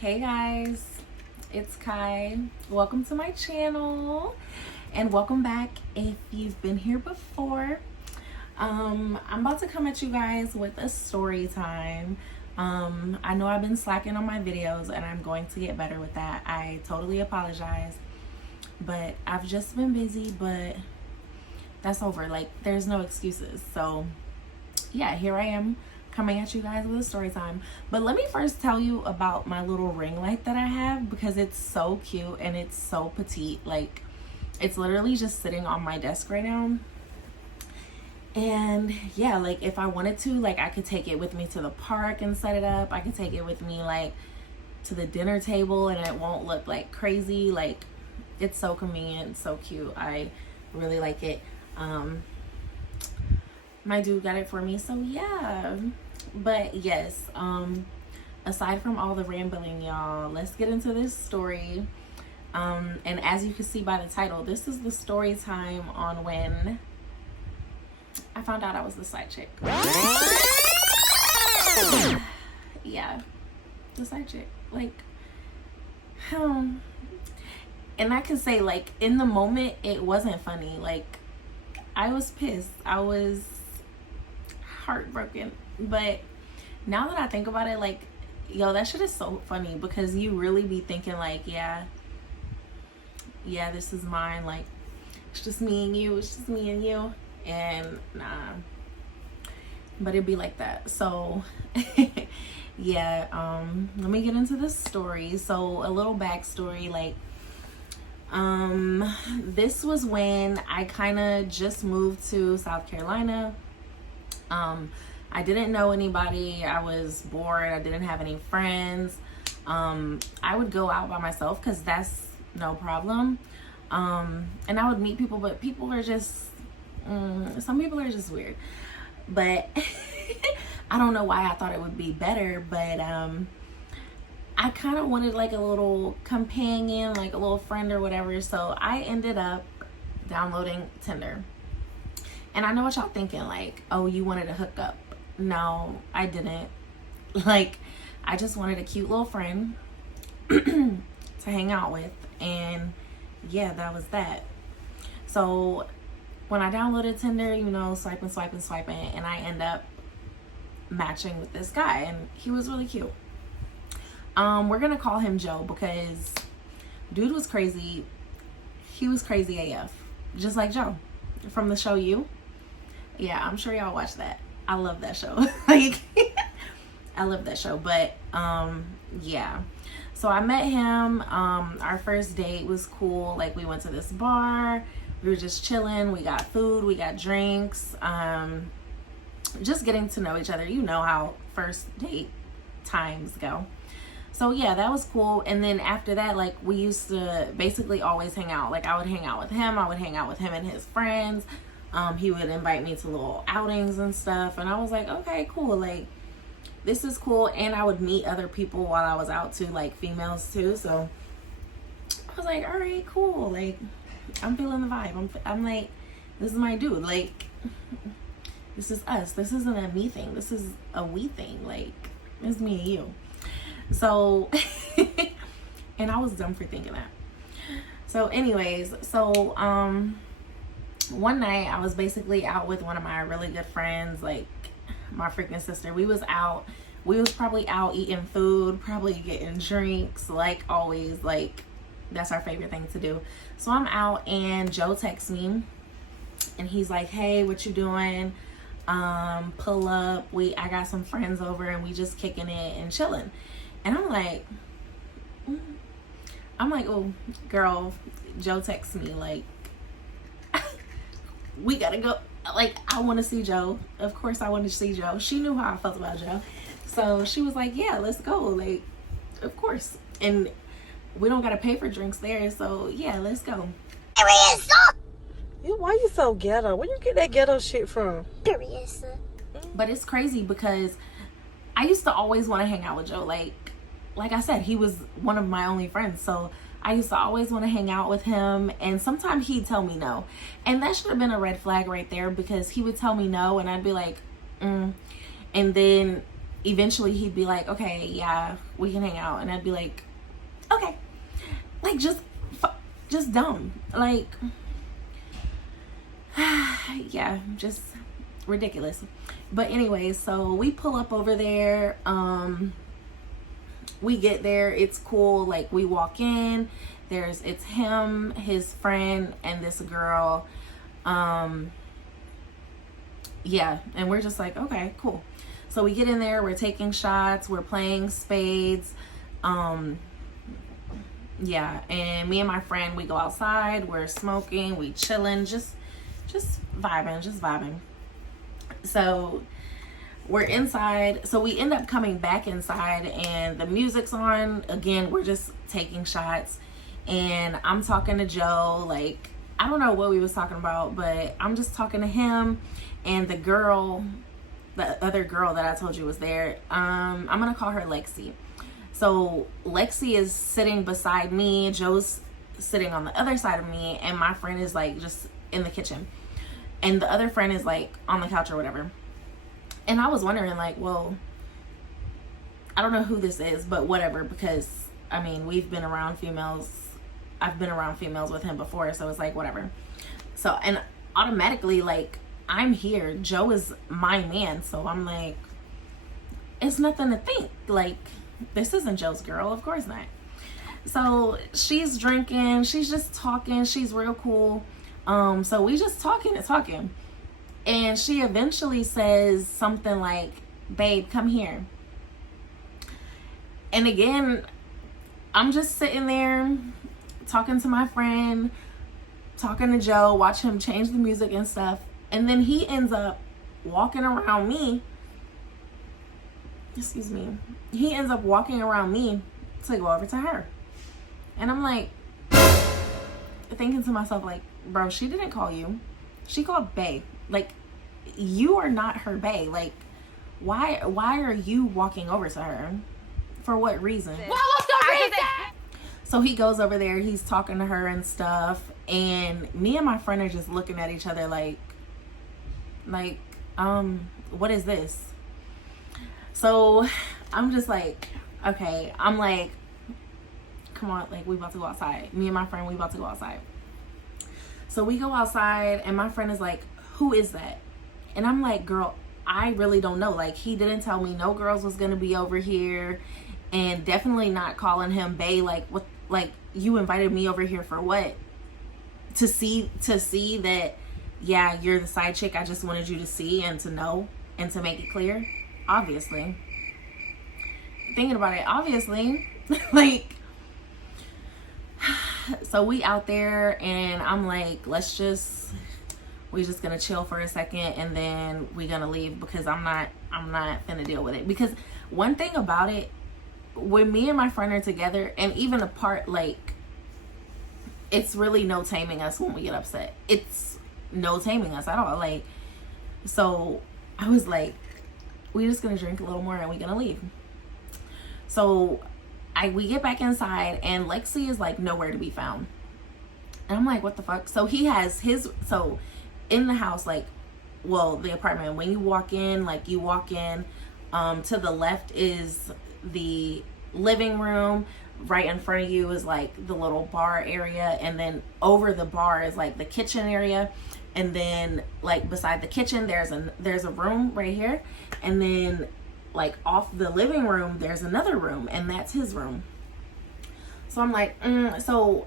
Hey guys, it's Kai. Welcome to my channel and welcome back if you've been here before. I'm about to come at you guys with a story time. I know I've been slacking on my videos and I'm going to get better with that. I totally apologize, but I've just been busy, but that's over. Like, there's no excuses. So yeah, here I am coming at you guys with a story time. But let me first tell you about my little ring light that I have, because it's so cute and it's so petite. Like, it's literally just sitting on my desk right now. And yeah, like if I wanted to, like I could take it with me to the park and set it up. I could take it with me like to the dinner table and it won't look like crazy. Like, it's so convenient, so cute. I really like it. My dude got it for me, so yeah. But yes, aside from all the rambling, y'all, let's get into this story. And as you can see by the title, this is the story time on when I found out I was the side chick. Yeah, the side chick. Like, and I can say, like, in the moment it wasn't funny. Like, I was pissed, I was heartbroken, but now that I think about it, like, yo, that shit is so funny, because you really be thinking like, yeah, this is mine, like, it's just me and you, it's just me and you, and nah, but it'd be like that. So yeah, let me get into this story. So a little backstory, like, this was when I kind of just moved to South Carolina. I didn't know anybody. I was bored. I didn't have any friends. I would go out by myself because that's no problem. And I would meet people, but people are just, some people are just weird. But I don't know why I thought it would be better, but I kind of wanted like a little companion, like a little friend or whatever. So I ended up downloading Tinder. And I know what y'all thinking, like, oh, you wanted to hook up. No, I didn't. Like, I just wanted a cute little friend to hang out with. And yeah, that was that. So when I downloaded Tinder, you know, swiping, and I end up matching with this guy, and he was really cute. We're gonna call him Joe, because dude was crazy. He was crazy AF, just like Joe from the show You. Yeah, I'm sure y'all watch that. I love that show. Like, I love that show. But yeah, so I met him. Our first date was cool. Like, we went to this bar, we were just chilling, we got food, we got drinks, just getting to know each other. You know how first date times go. So yeah, that was cool. And then after that, like, we used to basically always hang out. Like, I would hang out with him, I would hang out with him and his friends. He would invite me to little outings and stuff, and I was like, okay, cool, like, this is cool. And I would meet other people while I was out too, like females too. So I was like, all right, cool, like, I'm feeling the vibe. I'm like, this is my dude. Like, this is us. This isn't a me thing, this is a we thing. Like, it's me and you. So and I was dumb for thinking that. So anyways, so one night I was basically out with one of my really good friends, like my freaking sister. We was probably out eating food, probably getting drinks, like always. Like, that's our favorite thing to do. So I'm out and Joe texts me and he's like, hey, what you doing? Pull up, I got some friends over and we just kicking it and chilling. And I'm like, oh girl, Joe texts me like, we gotta go. Like, I want to see Joe. Of course I wanted to see Joe. She knew how I felt about Joe, so she was like, yeah, let's go. Like, of course. And we don't gotta pay for drinks there, so yeah, let's go. Why you so ghetto? Where you get that ghetto shit from? But it's crazy because I used to always want to hang out with Joe. Like I said, he was one of my only friends, so I used to always want to hang out with him, and sometimes he'd tell me no. And that should have been a red flag right there, because he would tell me no and I'd be like, And then eventually he'd be like, okay, yeah, we can hang out. And I'd be like, okay. Like, just dumb. Like, yeah, just ridiculous. But anyway, so we pull up over there. We get there. It's cool. Like, we walk in. It's him, his friend, and this girl. Yeah, and we're just like, okay, cool. So we get in there. We're taking shots. We're playing spades. Yeah, and me and my friend, we go outside. We're smoking. We chilling. Just vibing. So we're inside. So we end up coming back inside, and the music's on. Again, we're just taking shots, and I'm talking to Joe. Like, I don't know what we was talking about, but I'm just talking to him and the other girl that I told you was there. I'm gonna call her Lexi. So Lexi is sitting beside me. Joe's sitting on the other side of me, and my friend is like just in the kitchen, and the other friend is like on the couch or whatever. And I was wondering, like, well, I don't know who this is, but whatever, because I mean, we've been around females. I've been around females with him before, so it's like whatever. So, and automatically, like, I'm here. Joe is my man, so I'm like, it's nothing to think. Like, this isn't Joe's girl, of course not. So she's drinking, she's just talking, she's real cool. So we just talking, and she eventually says something like, babe, come here. And again, I'm just sitting there talking to my friend, talking to Joe, watch him change the music and stuff. And then he ends up walking around me. Excuse me. He ends up walking around me to go over to her. And I'm like, thinking to myself, like, bro, she didn't call you. She called bae. Like, you are not her bae. Like, why are you walking over to her? For what reason? What was the reason? So he goes over there, he's talking to her and stuff, and me and my friend are just looking at each other like, what is this? So I'm just like, okay, I'm like, come on, like, we about to go outside. Me and my friend, we about to go outside. So we go outside, and my friend is like, who is that? And I'm like, girl, I really don't know. Like, he didn't tell me no girls was gonna be over here, and definitely not calling him bae. Like, what? Like, you invited me over here for what? To see that, yeah, you're the side chick I just wanted you to see and to know and to make it clear? Obviously. Thinking about it, obviously. Like, so we out there, and I'm like, we just gonna chill for a second, and then we gonna leave, because I'm not gonna deal with it. Because one thing about it, when me and my friend are together and even apart, like, it's really no taming us when we get upset. It's no taming us at all. Like, so I was like, we just gonna drink a little more and we gonna leave. So we get back inside, and Lexi is like nowhere to be found. And I'm like, what the fuck? So he has so in the house, like, well, the apartment, when you walk in, to the left is the living room. Right in front of you is like the little bar area, and then over the bar is like the kitchen area, and then like beside the kitchen there's a room right here, and then like off the living room there's another room, and that's his room. So I'm like, so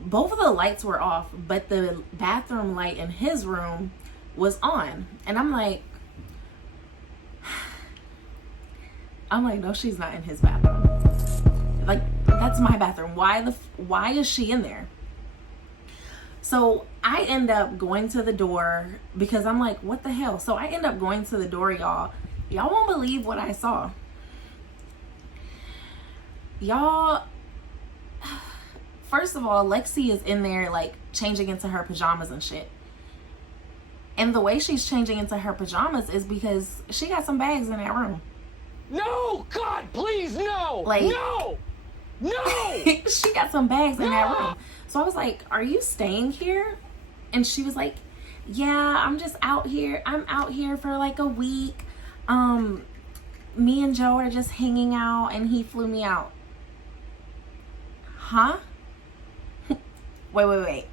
both of the lights were off, but the bathroom light in his room was on. And I'm like, no, she's not in his bathroom. Like, that's my bathroom. Why is she in there? So I end up going to the door, because I'm like, what the hell? So I end up going to the door, y'all. Y'all won't believe what I saw. Y'all, first of all, Lexi is in there like changing into her pajamas and shit. And the way she's changing into her pajamas is because she got some bags in that room. No, God, please, no. Like, no. She got some bags in that room. So I was like, are you staying here? And she was like, yeah, I'm just out here. I'm out here for like a week. me and Joe are just hanging out and he flew me out. Huh? Wait,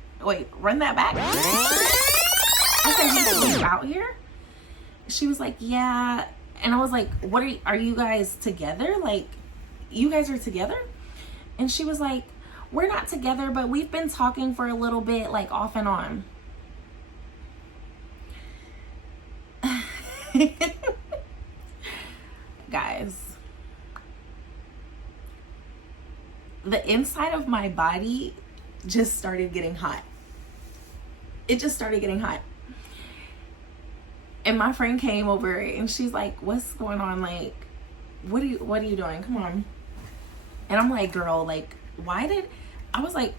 run that back. I said, he flew you out here? She was like, yeah. And I was like, what are you guys together? Like, you guys are together? And she was like, we're not together, but we've been talking for a little bit, like off and on. Guys, the inside of my body just started getting hot. It just started getting hot. And my friend came over and she's like, what's going on? Like, what are you doing? Come on. And I'm like, girl, like, I was like,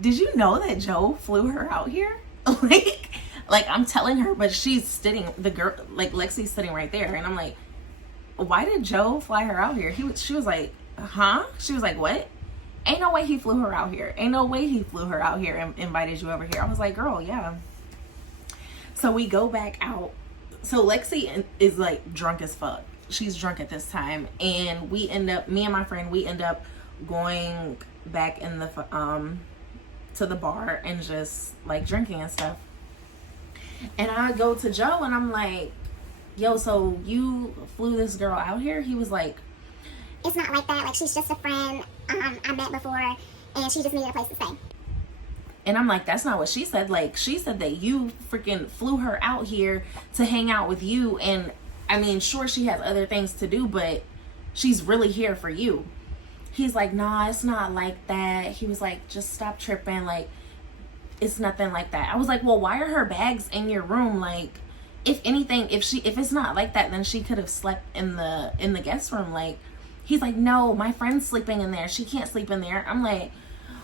did you know that Joe flew her out here? like I'm telling her, but she's sitting, the girl, like Lexi's sitting right there. And I'm like, why did Joe fly her out here? She was like, huh? She was like, what? Ain't no way he flew her out here. Ain't no way he flew her out here and invited you over here. I was like, girl, yeah. So we go back out. So Lexi is like drunk as fuck. She's drunk at this time. And me and my friend, we end up going back in the, to the bar and just like drinking and stuff. And I go to Joe and I'm like, yo, so you flew this girl out here? He was like, it's not like that. Like, she's just a friend I met before, and she just needed a place to stay. And I'm like, that's not what she said. Like, she said that you freaking flew her out here to hang out with you. And I mean, sure, she has other things to do, but she's really here for you. He's like, nah, it's not like that. He was like, just stop tripping. Like, it's nothing like that. I was like, well, why are her bags in your room? Like, if anything, if it's not like that, then she could have slept in the guest room. Like, he's like, no, my friend's sleeping in there. She can't sleep in there. I'm like,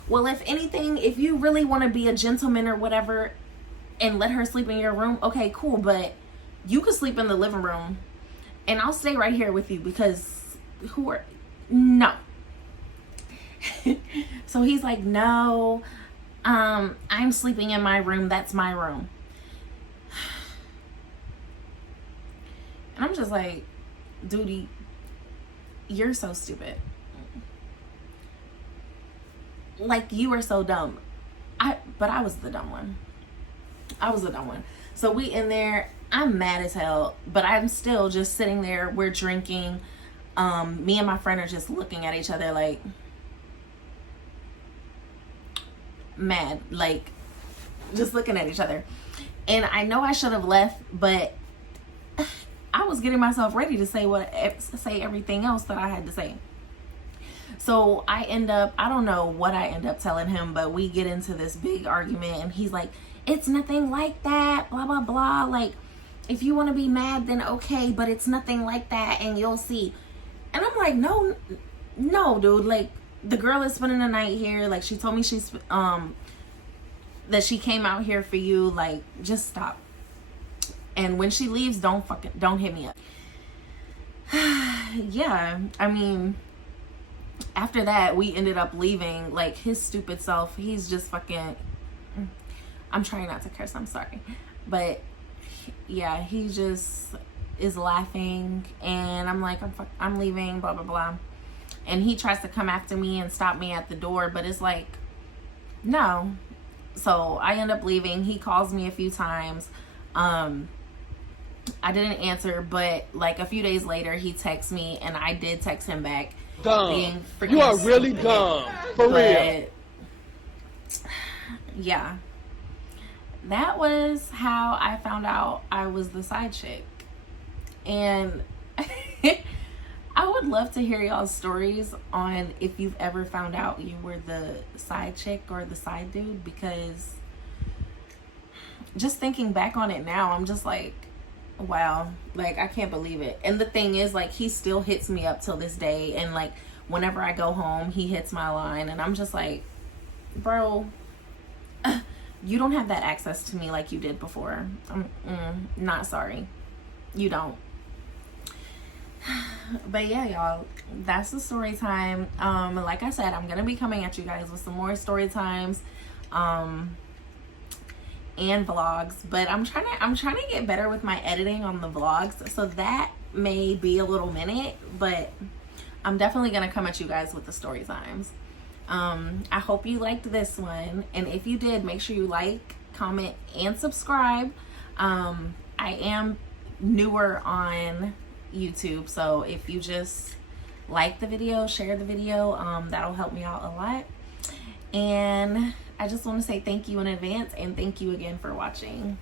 well, if anything, if you really want to be a gentleman or whatever and let her sleep in your room, okay, cool. But you could sleep in the living room and I'll stay right here with you because no. So he's like, no, I'm sleeping in my room. That's my room. And I'm just like, dude, you're so stupid. Like, you are so dumb. But I was the dumb one. So we in there, I'm mad as hell, but I'm still just sitting there. We're drinking. Me and my friend are just looking at each other like mad, like just looking at each other. And I know I should have left, but I was getting myself ready to say everything else that I had to say. So I don't know what I end up telling him, but we get into this big argument and he's like, it's nothing like that, blah, blah, blah. Like, if you want to be mad, then okay, but it's nothing like that and you'll see. And I'm like, no, dude. Like, the girl is spending the night here. Like, she told me that she came out here for you. Like, just stop. And when she leaves, don't hit me up. Yeah, I mean, after that, we ended up leaving. Like, his stupid self, he's just fucking, I'm trying not to curse, I'm sorry. But, yeah, he just is laughing. And I'm like, I'm leaving, blah, blah, blah. And he tries to come after me and stop me at the door. But it's like, no. So I end up leaving. He calls me a few times. I didn't answer, but like a few days later, he texts me, and I did text him back. Dumb. You are really dumb. For real. Yeah. That was how I found out I was the side chick. And I would love to hear y'all's stories on if you've ever found out you were the side chick or the side dude, because just thinking back on it now, I'm just like, wow, like, I can't believe it. And the thing is, like, he still hits me up till this day, and like whenever I go home, he hits my line, and I'm just like, bro, you don't have that access to me like you did before. I'm not sorry, you don't. But yeah, y'all, that's the story time. Like I said, I'm gonna be coming at you guys with some more story times and vlogs, but I'm trying to get better with my editing on the vlogs, so that may be a little minute, but I'm definitely gonna come at you guys with the story times. I hope you liked this one, and if you did, make sure you like, comment, and subscribe. I am newer on YouTube, so if you just like the video, share the video, that'll help me out a lot. And I just want to say thank you in advance, and thank you again for watching.